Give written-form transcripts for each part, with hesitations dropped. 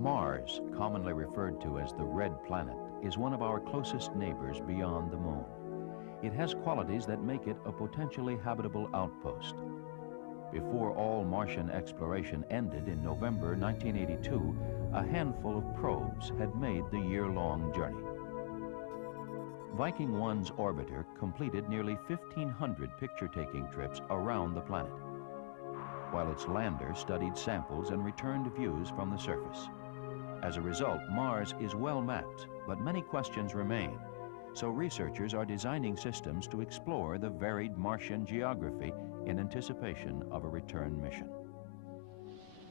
Mars, commonly referred to as the Red Planet, is one of our closest neighbors beyond the Moon. It has qualities that make it a potentially habitable outpost. Before all Martian exploration ended in November 1982, a handful of probes had made the year-long journey. Viking 1's orbiter completed nearly 1,500 picture-taking trips around the planet, while its lander studied samples and returned views from the surface. As a result, Mars is well mapped, but many questions remain. So researchers are designing systems to explore the varied Martian geography in anticipation of a return mission.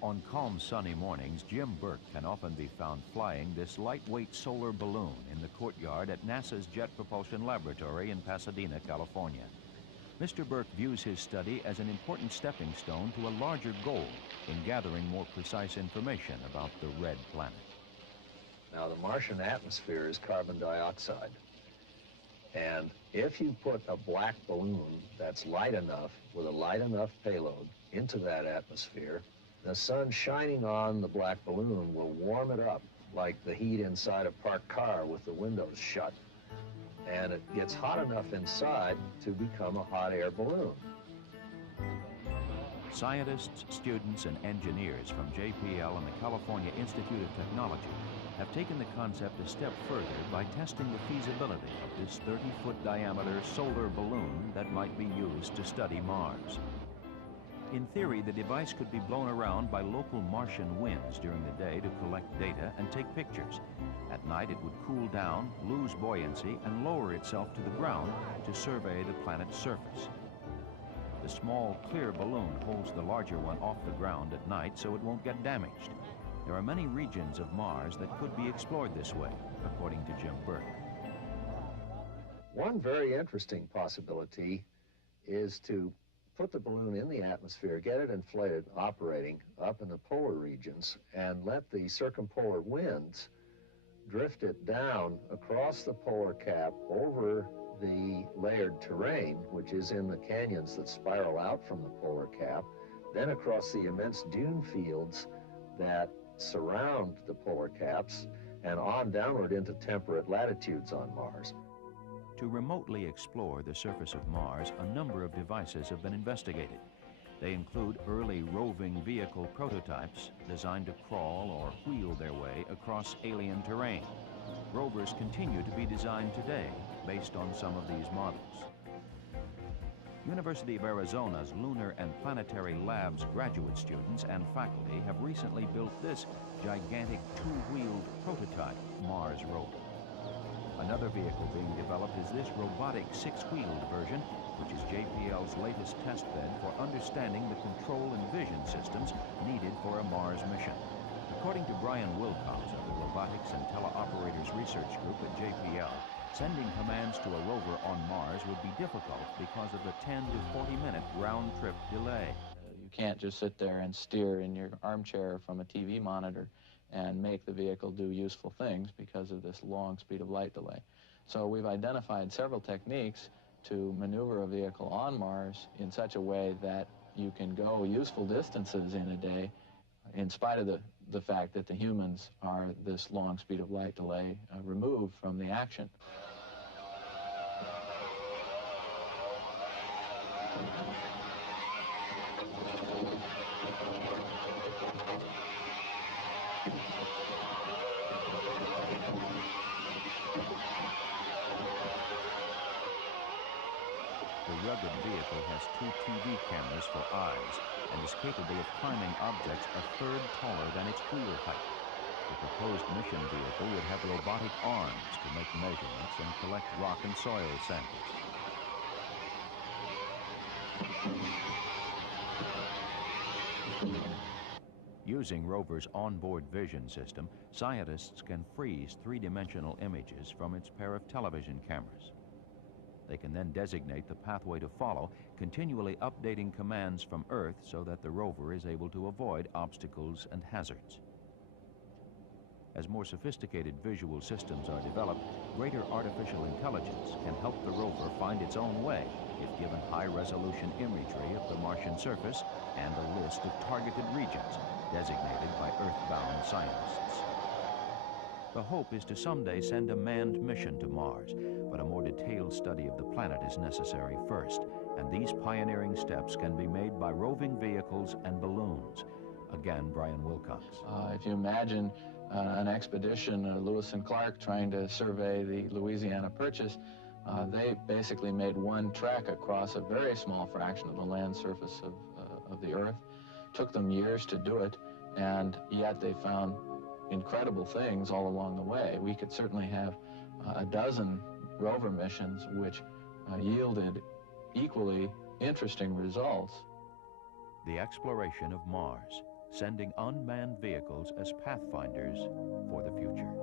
On calm, sunny mornings, Jim Burke can often be found flying this lightweight solar balloon in the courtyard at NASA's Jet Propulsion Laboratory in Pasadena, California. Mr. Burke views his study as an important stepping stone to a larger goal in gathering more precise information about the Red Planet. Now, the Martian atmosphere is carbon dioxide. And if you put a black balloon that's light enough, with a light enough payload, into that atmosphere, the sun shining on the black balloon will warm it up like the heat inside a parked car with the windows shut. And it gets hot enough inside to become a hot air balloon. Scientists, students, and engineers from JPL and the California Institute of Technology have taken the concept a step further by testing the feasibility of this 30-foot diameter solar balloon that might be used to study Mars. In theory, the device could be blown around by local Martian winds during the day to collect data and take pictures. At night, it would cool down, lose buoyancy, and lower itself to the ground to survey the planet's surface. The small, clear balloon holds the larger one off the ground at night so it won't get damaged. There are many regions of Mars that could be explored this way, according to Jim Burke. One very interesting possibility is to put the balloon in the atmosphere, get it inflated, operating up in the polar regions, and let the circumpolar winds drift it down across the polar cap over the layered terrain, which is in the canyons that spiral out from the polar cap, then across the immense dune fields that surround the polar caps, and on downward into temperate latitudes on Mars. To remotely explore the surface of Mars, a number of devices have been investigated. They include early roving vehicle prototypes designed to crawl or wheel their way across alien terrain. Rovers continue to be designed today based on some of these models. University of Arizona's Lunar and Planetary Labs graduate students and faculty have recently built this gigantic two-wheeled prototype Mars rover. Another vehicle being developed is this robotic six-wheeled version, which is JPL's latest test bed for understanding the control and vision systems needed for a Mars mission. According to Brian Wilcox of the Robotics and Teleoperators Research Group at JPL, sending commands to a rover on Mars would be difficult because of the 10 to 40-minute round-trip delay. You can't just sit there and steer in your armchair from a TV monitor and make the vehicle do useful things because of this long speed of light delay. So we've identified several techniques to maneuver a vehicle on Mars in such a way that you can go useful distances in a day in spite of the fact that the humans are this long speed of light delay removed from the action. The rugged vehicle has two TV cameras for eyes and is capable of climbing objects a third taller than its wheel height. The proposed mission vehicle would have robotic arms to make measurements and collect rock and soil samples. Using rover's onboard vision system, scientists can freeze three-dimensional images from its pair of television cameras. They can then designate the pathway to follow, continually updating commands from Earth so that the rover is able to avoid obstacles and hazards. As more sophisticated visual systems are developed, greater artificial intelligence can help the rover find its own way if given high-resolution imagery of the Martian surface and a list of targeted regions, designated by Earth-bound scientists. The hope is to someday send a manned mission to Mars, but a more detailed study of the planet is necessary first, and these pioneering steps can be made by roving vehicles and balloons. Again, Brian Wilcox. If you imagine an expedition, Lewis and Clark trying to survey the Louisiana Purchase, they basically made one trek across a very small fraction of the land surface of the Earth. Took them years to do it, and yet they found incredible things all along the way. We could certainly have a dozen rover missions which yielded equally interesting results. The exploration of Mars, sending unmanned vehicles as pathfinders for the future.